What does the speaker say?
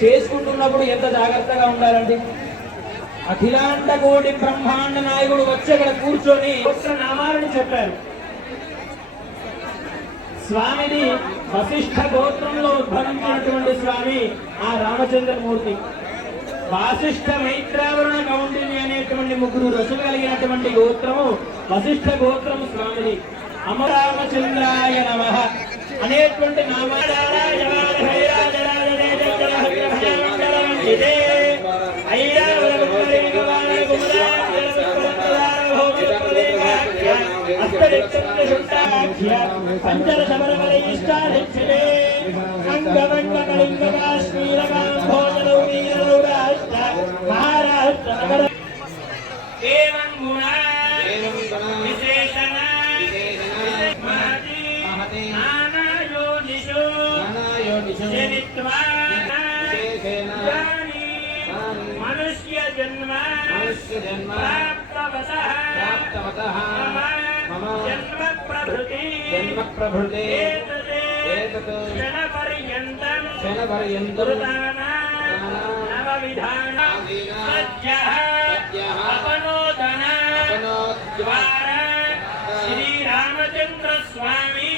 చేసుకుంటున్నప్పుడు ఎంత జాగ్రత్తగా ఉండాలండి. అఖిలాండ కోటి బ్రహ్మాండ నాయకుడు వచ్చి అక్కడ కూర్చొని ఒక్క నామాలను చెప్పారు. స్వామిది వశిష్ఠ గోత్రంలో ఉద్భవించినటువంటి స్వామి ఆ రామచంద్రమూర్తి. వాసిష్ఠ మైత్రావరణ కౌండిని అనేటువంటి ముగ్గురు రసులు కలిగినటువంటి గోత్రము వశిష్ఠ గోత్రము స్వామిది. అమరామచంద్రాయ నమః అనేటువంటి పంచర శబరమలయిష్టాధిక్షిణే అంగమంగళింగ కాశ్మీర కాంభోజనౌ వీరౌరాష్ట్ర మహారాష్ట్ర నగర ఏవం గుణ విశేషణ మహతి నానాయోనిషు జనిత్వా మనుష్య జన్మ ప్రాప్తవతః జన్మ ప్రభృతి క్షణపర్యంతం నవవిధాన అపనోదన ద్వారా శ్రీరామచంద్ర స్వామి